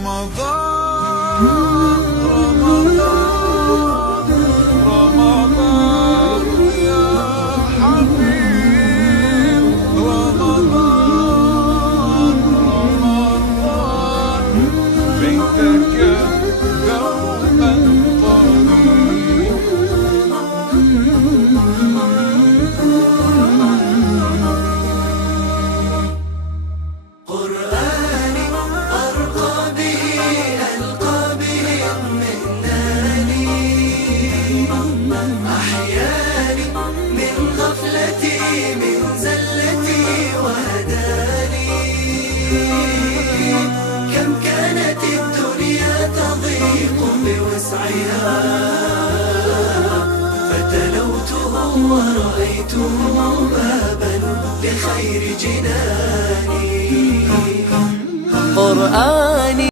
رمضان رمضان رمضان يا حبيب رمضان رمضان بيتك دوما طريق قرآني أرقى به ألقى به اطمئناني أحياني من غفلتي من زلتي وهداني كم كانت الدنيا تضيق بوسعها فتلوته ورأيته بابا لخير جناني قرآني